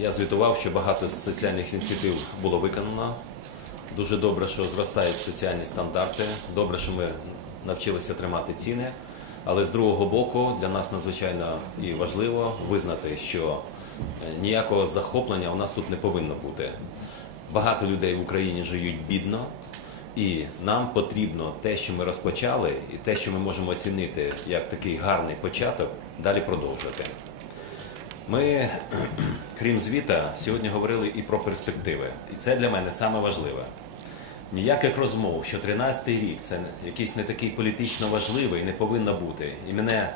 Я звітував, що багато соціальних ініціатив було виконано. Дуже добре, що зростають соціальні стандарти. Добре, що ми навчилися тримати ціни. Але з другого боку, для нас надзвичайно і важливо визнати, що е, ніякого захоплення у нас тут не повинно бути. Багато людей в Україні живуть бідно, і нам потрібно те, що ми розпочали, і те, що ми можемо оцінити як такий гарний початок, далі продовжувати. Ми, крім звіта, сьогодні говорили і про перспективи. І це для мене саме важливе. Ніяких розмов, що 13-й рік це якийсь не такий політично важливий, не повинно бути. І мене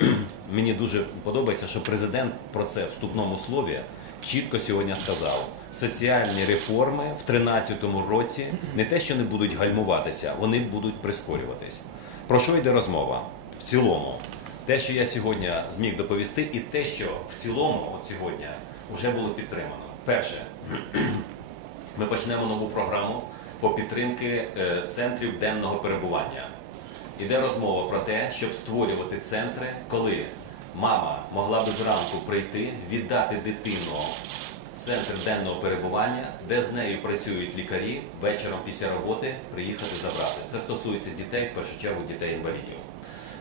мені дуже подобається, що президент про це в вступному слові чітко сьогодні сказав: соціальні реформи в 13-му році не те, що не будуть гальмуватися, вони будуть прискорюватись. Про що йде розмова? В цілому, те, що я сьогодні зміг доповісти, і те, що в цілому от сьогодні вже було підтримано. Перше, ми почнемо нову програму по підтримки е, центрів денного перебування. Іде розмова про те, щоб створювати центри, коли мама могла би зранку прийти, віддати дитину в центр денного перебування, де з нею працюють лікарі, вечором після роботи приїхати забрати. Це стосується дітей, в першу чергу дітей-інвалідів.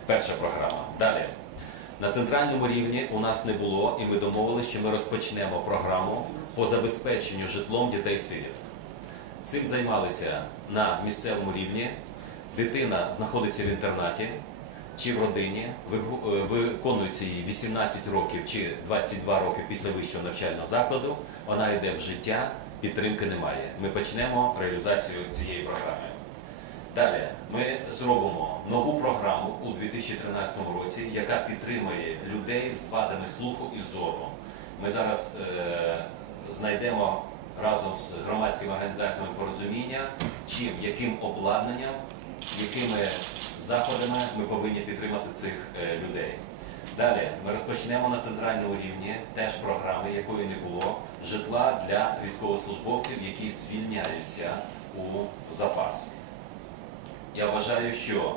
Перша програма. Далі. На центральному рівні у нас не було, і ми домовилися, що ми розпочнемо програму по забезпеченню житлом дітей-сиріт. Цим займалися на місцевому рівні. Дитина знаходиться в інтернаті чи в родині, е, виконується їй 18 років чи 22 роки після вищого навчального закладу. Вона йде в життя, підтримки немає. Ми почнемо реалізацію цієї програми. Далі ми зробимо нову програму у 2013 році, яка підтримує людей з вадами слуху і зору. Ми зараз е, знайдемо разом з громадськими організаціями порозуміння, чим, яким обладнанням, якими заходами ми повинні підтримати цих е, людей. Далі ми розпочнемо на центральному рівні теж програми, якої не було, житла для військовослужбовців, які звільняються у запас. Я вважаю, що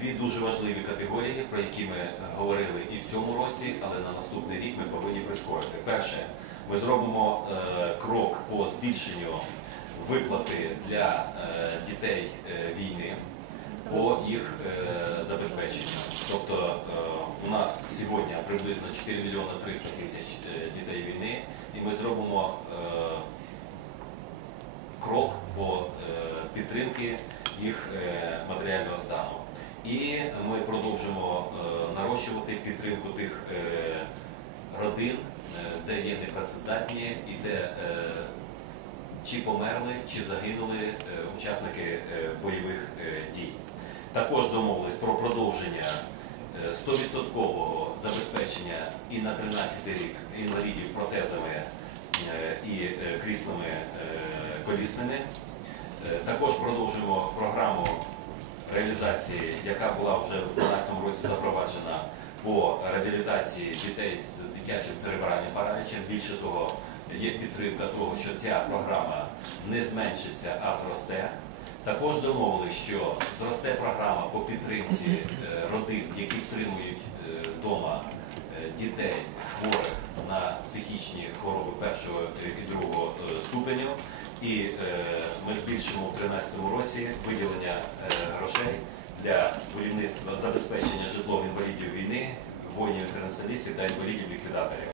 дві дуже важливі категорії, про які ми говорили і в цьому році, але на наступний рік ми повинні прискорити. Перше, ми зробимо е, крок по збільшенню виплати для е, дітей е, війни по їх е, забезпеченню. Тобто е, у нас сьогодні приблизно 4 мільйони 300 тисяч е, дітей війни, і ми зробимо е, крок по е, підтримки їх е, матеріального стану. І ми продовжимо е, нарощувати підтримку тих е, родин, де є непрацездатні і де чи померли, чи загинули учасники бойових дій. Також домовились про продовження е, 100% забезпечення і на 13 рік інвалідів протезами і кріслами колісними. Е, Також продовжуємо програму реалізації, яка була вже в 2012 році запроваджена по реабілітації дітей з дитячим церебральним паралічем. Більше того, є підтримка того, що ця програма не зменшиться, а зросте. Також домовились, що зросте програма по підтримці е, родин, які втримують вдома дітей хворих на психічні хвороби першого і другого е, ступеню. І е, ми збільшимо в 2013 році виділення е, грошей для будівництва забезпечення житлом інвалідів війни, воїнів інтернаціоналістів та інвалідів ліквідаторів.